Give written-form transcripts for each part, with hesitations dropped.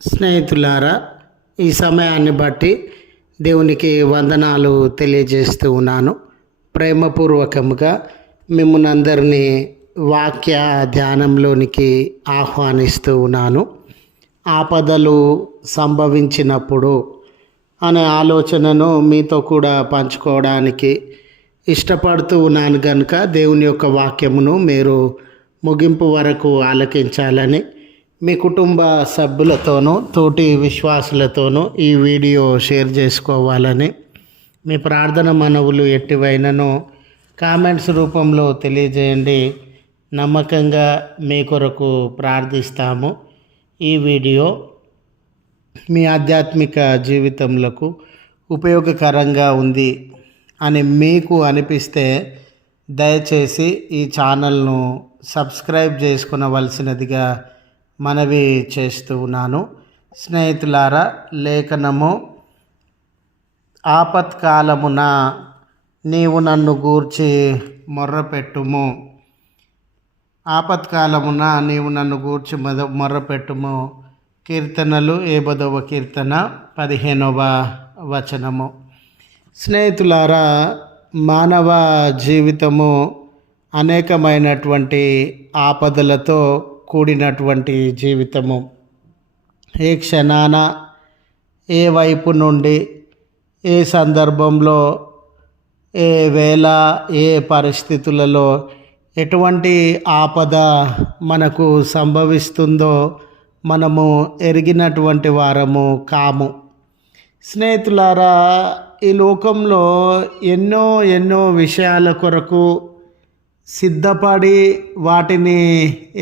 స్నేహితులారా, ఈ సమయాన్ని బట్టి దేవునికి వందనాలు తెలియజేస్తూ ఉన్నాను. ప్రేమపూర్వకంగా మిమ్మల్ని అందరినీ వాక్య ధ్యానంలోనికి ఆహ్వానిస్తూ ఉన్నాను. ఆపదలు సంభవించినప్పుడు అనే ఆలోచనను మీతో కూడా పంచుకోవడానికి ఇష్టపడుతూ ఉన్నాను కనుక దేవుని యొక్క వాక్యమును మీరు ముగింపు వరకు ఆలకించాలని మీ కుటుంబ సభ్యులతోనూ తోటి విశ్వాసులతోనూ ఈ వీడియో షేర్ చేసుకోవాలని మీ ప్రార్థన మనవులు ఎట్టివైనను కామెంట్స్ రూపంలో తెలియజేయండి. నమ్మకంగా మీ కొరకు ప్రార్థిస్తాము. ఈ వీడియో మీ ఆధ్యాత్మిక జీవితంలో ఉపయోగకరంగా ఉంది అని మీకు అనిపిస్తే దయచేసి ఈ ఛానల్ను సబ్స్క్రైబ్ చేసుకునవలసినదిగా మనవి చేస్తూ ఉన్నాను. స్నేహితులారా, లేఖనము ఆపత్కాలమున నీవు నన్ను గూర్చి మొర్రపెట్టుము. ఆపత్కాలమున నీవు నన్ను గూర్చి మొర్రపెట్టుము. కీర్తనలు 80వ కీర్తన 15వ వచనము. స్నేహితులారా, మానవ జీవితము అనేకమైనటువంటి ఆపదలతో కూడినటువంటి జీవితము. ఏ క్షణాన ఏ వైపు నుండి ఏ సందర్భంలో ఏ వేళ ఏ పరిస్థితులలో ఎటువంటి ఆపద మనకు సంభవిస్తుందో మనము ఎరిగినటువంటి వారము కాము. స్నేహితులారా, ఈ లోకంలో ఎన్నో విషయాల కొరకు సిద్ధపడి వాటిని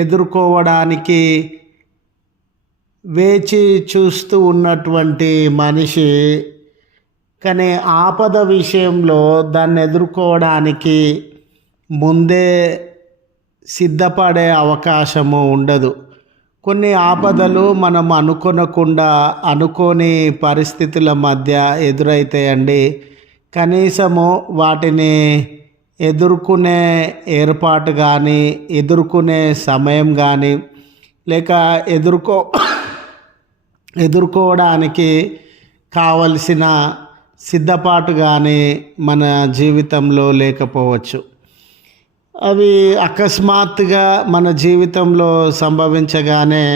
ఎదుర్కోవడానికి వేచి చూస్తూ ఉన్నటువంటి మనిషి, కానీ ఆపద విషయంలో దాన్ని ఎదుర్కోవడానికి ముందే సిద్ధపడే అవకాశము ఉండదు. కొన్ని ఆపదలు మనం అనుకోని పరిస్థితుల మధ్య ఎదురైతాయండి. కనీసము వాటిని ఎదుర్కొనే ఏర్పాటు కానీ ఎదుర్కొనే సమయం కానీ లేక ఎదుర్కోవడానికి కావలసిన సిద్ధపాటు కానీ మన జీవితంలో లేకపోవచ్చు. అవి అకస్మాత్తుగా మన జీవితంలో సంభవించగానే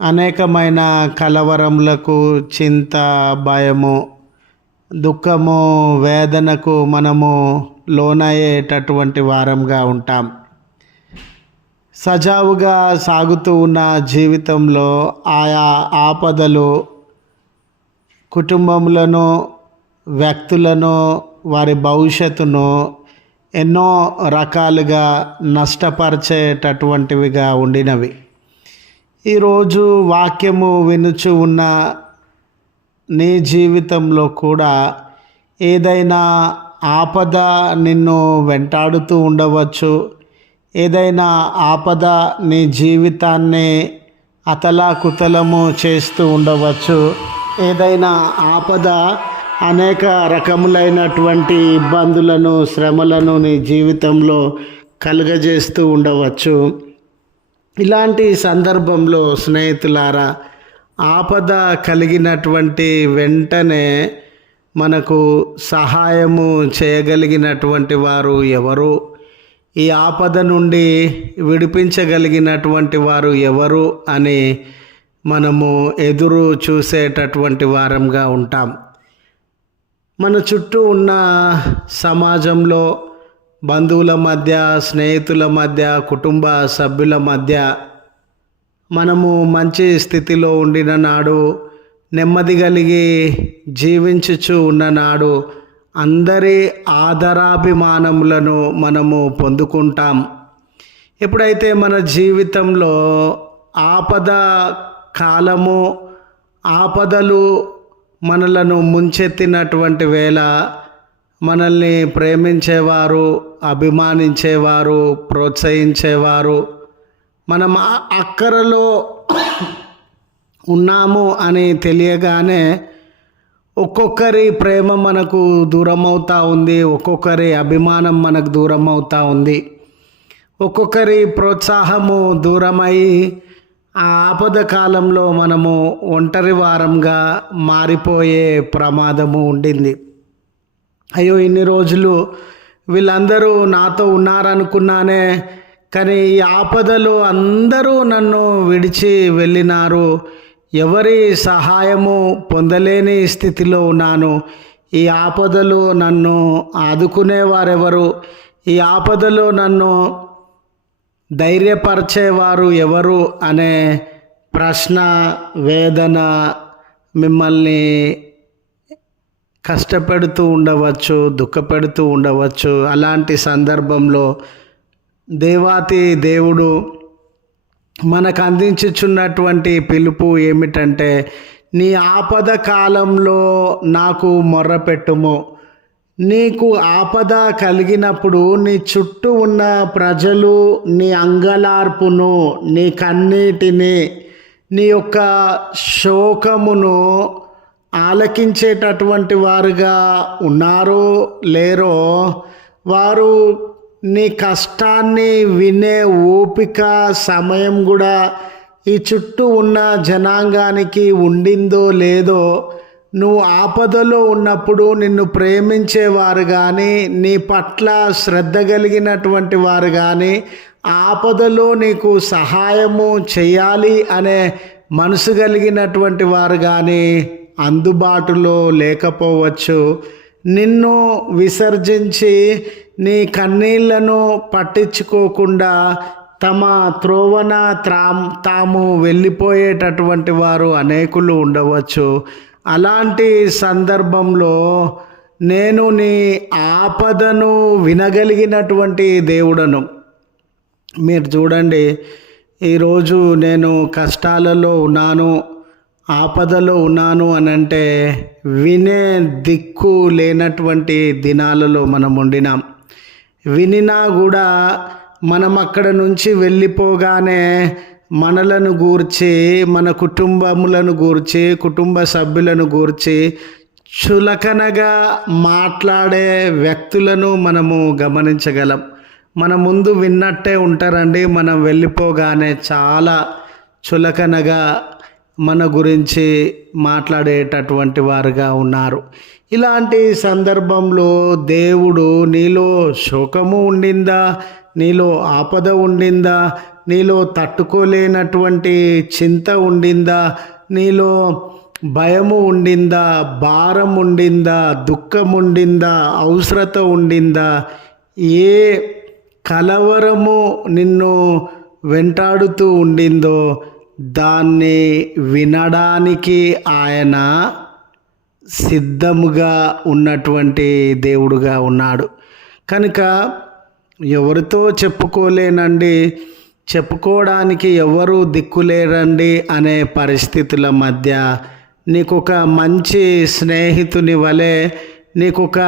అనేకమైన కలవరములకు, చింత, భయము, దుఃఖము, వేదనకు మనము లోనయ్యేటటువంటి వారంగా ఉంటాం. సజావుగా సాగుతూ ఉన్న జీవితంలో ఆయా ఆపదలు కుటుంబములను, వ్యక్తులను, వారి భవిష్యత్తును ఎన్నో రకాలుగా నష్టపరిచేటటువంటివిగా ఉండినవి. ఈరోజు వాక్యము వినుచు ఉన్న నీ జీవితంలో కూడా ఏదైనా ఆపద నిన్ను వెంటాడుతూ ఉండవచ్చు. ఏదైనా ఆపద నీ జీవితాన్ని అతలాకుతలము చేస్తూ ఉండవచ్చు. ఏదైనా ఆపద అనేక రకములైనటువంటి ఇబ్బందులను, శ్రమలను నీ జీవితంలో కలుగజేస్తూ ఉండవచ్చు. ఇలాంటి సందర్భంలో స్నేహితులారా, ఆపద కలిగినటువంటి వెంటనే మనకు సహాయము చేయగలిగినటువంటి వారు ఎవరు, ఈ ఆపద నుండి విడిపించగలిగినటువంటి వారు ఎవరు అని మనము ఎదురు చూసేటటువంటి వారంగా ఉంటాం. మన చుట్టూ ఉన్న సమాజంలో, బంధువుల మధ్య, స్నేహితుల మధ్య, కుటుంబ సభ్యుల మధ్య మనము మంచి స్థితిలో ఉండిన నాడు, నెమ్మది కలిగి జీవించుచు ఉన్ననాడు అందరి ఆదరాభిమానములను మనము పొందుకుంటాం. ఎప్పుడైతే మన జీవితంలో ఆపద కాలము, ఆపదలు మనలను ముంచెత్తినటువంటి వేళ మనల్ని ప్రేమించేవారు, అభిమానించేవారు, ప్రోత్సహించేవారు, మనం అక్కరలో ఉన్నాము అని తెలియగానే ఒక్కొక్కరి ప్రేమ మనకు దూరం అవుతూ ఉంది, ఒక్కొక్కరి అభిమానం మనకు దూరం అవుతూ ఉంది, ఒక్కొక్కరి ప్రోత్సాహము దూరమై ఆ ఆపద కాలంలో మనము ఒంటరి వారంగా మారిపోయే ప్రమాదము ఉండింది. అయ్యో, ఇన్ని రోజులు వీళ్ళందరూ నాతో ఉన్నారనుకున్నానే, కానీ ఈ ఆపదలో అందరూ నన్ను విడిచి వెళ్ళినారు. ఎవరి సహాయము పొందలేని స్థితిలో ఉన్నాను. ఈ ఆపదలో నన్ను ఆదుకునేవారెవరు? ఈ ఆపదలో నన్ను ధైర్యపరిచేవారు ఎవరు అనే ప్రశ్న, వేదన మిమ్మల్ని కష్టపెడుతూ ఉండవచ్చు, దుఃఖపెడుతూ ఉండవచ్చు. అలాంటి సందర్భంలో దేవాతి దేవుడు మనకు అందించుచున్నటువంటి పిలుపు ఏమిటంటే, నీ ఆపద కాలంలో నాకు మొర్రపెట్టుము. నీకు ఆపద కలిగినప్పుడు నీ చుట్టూ ఉన్న ప్రజలు నీ అంగలార్పును, నీ కన్నీటిని, నీ యొక్క శోకమును ఆలకించేటటువంటి వారుగా ఉన్నారో లేరో, వారు నీ కష్టాన్ని వినే ఓపిక, సమయం కూడా ఈ చుట్టూ ఉన్న జనాంగానికి ఉండిందో లేదో. నువ్వు ఆపదలో ఉన్నప్పుడు నిన్ను ప్రేమించేవారు కానీ, నీ పట్ల శ్రద్ధ కలిగినటువంటి వారు కానీ, ఆపదలో నీకు సహాయము చేయాలి అనే మనసు కలిగినటువంటి వారు కానీ అందుబాటులో లేకపోవచ్చు. నిన్ను విసర్జించి నీ కన్నీళ్లను పట్టించుకోకుండా తమ త్రోవన తాము వెళ్ళిపోయేటటువంటి వారు అనేకులు ఉండవచ్చు. అలాంటి సందర్భంలో నేను నీ ఆపదను వినగలిగినటువంటి దేవుడను. మీరు చూడండి, ఈరోజు నేను కష్టాలలో ఉన్నాను, ఆపదలో ఉన్నాను అని అంటే వినే దిక్కు లేనటువంటి దినాలలో మనం ఉండినాం. వినినా కూడా మనం అక్కడ నుంచి వెళ్ళిపోగానే మనలను గూర్చి, మన కుటుంబములను గూర్చి, కుటుంబ సభ్యులను గూర్చి చులకనగా మాట్లాడే వ్యక్తులను మనము గమనించగలం. మన ముందు విన్నట్టే ఉంటారండి, మనం వెళ్ళిపోగానే చాలా చులకనగా మన గురించి మాట్లాడేటటువంటి వారుగా ఉన్నారు. ఇలాంటి సందర్భంలో దేవుడు, నీలో శోకము ఉండిందా, నీలో ఆపద ఉండిందా, నీలో తట్టుకోలేనటువంటి చింత ఉండిందా, నీలో భయము ఉండిందా, భారం ఉండిందా, దుఃఖం ఉండిందా, అవసరత ఉండిందా, ఏ కలవరము నిన్ను వెంటాడుతూ ఉండిందో దాన్ని వినడానికి ఆయన సిద్ధముగా ఉన్నటువంటి దేవుడుగా ఉన్నాడు. కనుక ఎవరితో చెప్పుకోలేనండి, చెప్పుకోవడానికి ఎవరు దిక్కులేరండి అనే పరిస్థితుల మధ్య నీకొక మంచి స్నేహితుని వలె, నీకొక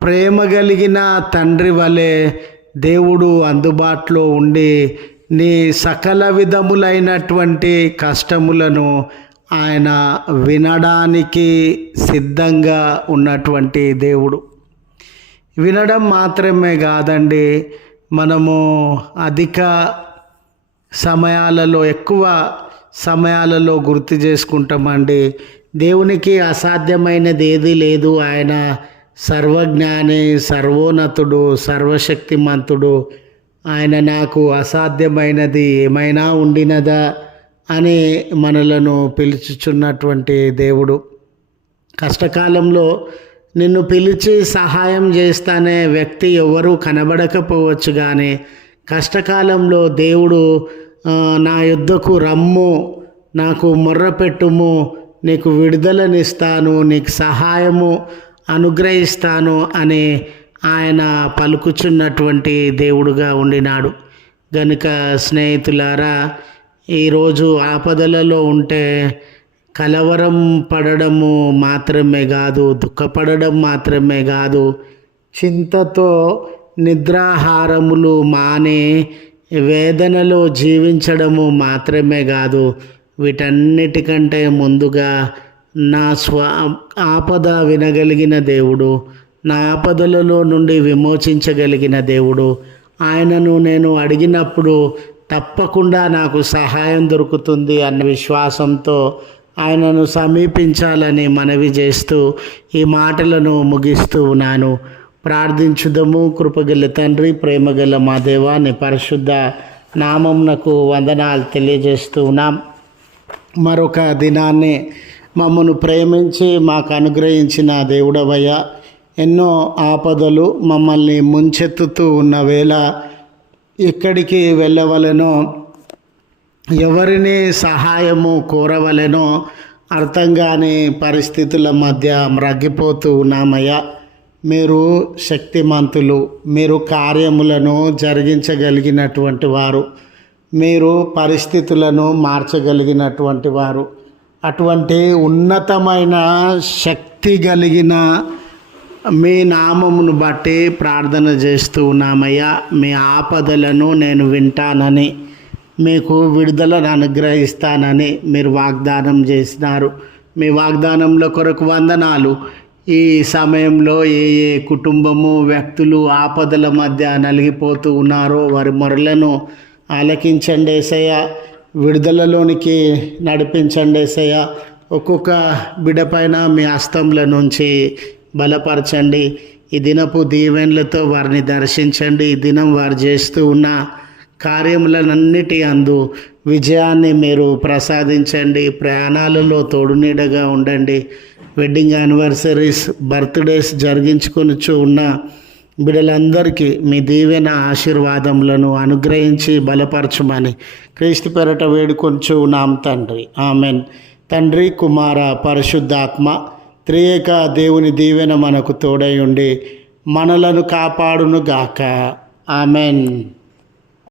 ప్రేమ కలిగిన తండ్రి వలె దేవుడు అందుబాటులో ఉండి నీ సకల విధములైనటువంటి కష్టములను ఆయన వినడానికి సిద్ధంగా ఉన్నటువంటి దేవుడు. వినడం మాత్రమే కాదండి, మనము అధిక సమయాలలో, ఎక్కువ సమయాలలో గుర్తు చేసుకుంటామండి, దేవునికి అసాధ్యమైనది ఏదీ లేదు. ఆయన సర్వజ్ఞాని, సర్వోన్నతుడు, సర్వశక్తిమంతుడు. ఆయన నాకు అసాధ్యమైనది ఏమైనా ఉండినదా అని మనలను పిలుచుచున్నటువంటి దేవుడు. కష్టకాలంలో నిన్ను పిలిచి సహాయం చేస్తానే వ్యక్తి ఎవరు కనబడకపోవచ్చు, కానీ కష్టకాలంలో దేవుడు నా యొద్దకు రమ్ము, నాకు మొర్రపెట్టుము, నీకు విడుదలనిస్తాను, నీకు సహాయము అనుగ్రహిస్తాను అని ఆయన పలుకుచున్నటువంటి దేవుడుగా ఉండినాడు. గనుక స్నేహితులారా, ఈరోజు ఆపదలలో ఉంటే కలవరం పడడము మాత్రమే కాదు, దుఃఖపడడం మాత్రమే కాదు, చింతతో నిద్రాహారములు మాని వేదనలో జీవించడము మాత్రమే కాదు, వీటన్నిటికంటే ముందుగా నా ఆపద వినగలిగిన దేవుడు, నా ఆపదలలో నుండి విమోచించగలిగిన దేవుడు, ఆయనను నేను అడిగినప్పుడు తప్పకుండా నాకు సహాయం దొరుకుతుంది అన్న విశ్వాసంతో ఆయనను సమీపించాలని మనవి చేస్తూ ఈ మాటలను ముగిస్తూ ఉన్నాను. ప్రార్థించుదము. కృపగల తండ్రి, ప్రేమగల మా దేవా, నీ పరిశుద్ధ నామమునకు వందనాలు తెలియజేస్తూ ఉన్నాం. మరొక దినాన్ని మమ్మను ప్రేమించి మాకు అనుగ్రహించిన దేవుడవయ్యా, ఎన్నో ఆపదలు మమ్మల్ని ముంచెత్తుతూ ఉన్న వేళ ఎక్కడికి వెళ్ళవలెనో, ఎవరిని సహాయము కోరవలెనో అర్థం కాని పరిస్థితుల మధ్య మ్రగ్గిపోతూ ఉన్నామయ్యా. మీరు శక్తిమంతులు, మీరు కార్యములను జరిగించగలిగినటువంటి వారు, మీరు పరిస్థితులను మార్చగలిగినటువంటి వారు. అటువంటి ఉన్నతమైన శక్తి కలిగిన మీ నామమును బట్టి ప్రార్థన చేస్తూ ఉన్నామయ్యా. మీ ఆపదలను నేను వింటానని, మీకు విడుదలను అనుగ్రహిస్తానని మీరు వాగ్దానం చేసినారు. మీ వాగ్దానంలో కొరకు వందనాలు. ఈ సమయంలో ఏ ఏ కుటుంబము, వ్యక్తులు ఆపదల మధ్య నలిగిపోతూ ఉన్నారో వారి మొరలను ఆలకించండి యేసయ్య. విడుదలలోనికి నడిపించండి యేసయ్య. ఒక్కొక్క బిడ్డ పైన మీ హస్తంల నుంచి బలపరచండి. ఈ దినపు దీవెనలతో వారిని దర్శించండి. ఈ దినం వారు చేస్తూ ఉన్న కార్యములన్నిటి అందు విజయాన్ని మీరు ప్రసాదించండి. ప్రయాణాలలో తోడునీడగా ఉండండి. వెడ్డింగ్ యానివర్సరీస్, బర్త్డేస్ జరిగించుకొనిచూ ఉన్న బిడ్డలందరికీ మీ దీవెన ఆశీర్వాదములను అనుగ్రహించి బలపరచమని క్రీస్తు పేరట వేడుకొంచు ఉన్నాం తండ్రి. ఆమెన్. తండ్రి, కుమార, పరిశుద్ధాత్మ త్రియేక దేవుని దీవెన మనకు తోడై ఉండి మనలను కాపాడును గాక. ఆమెన్.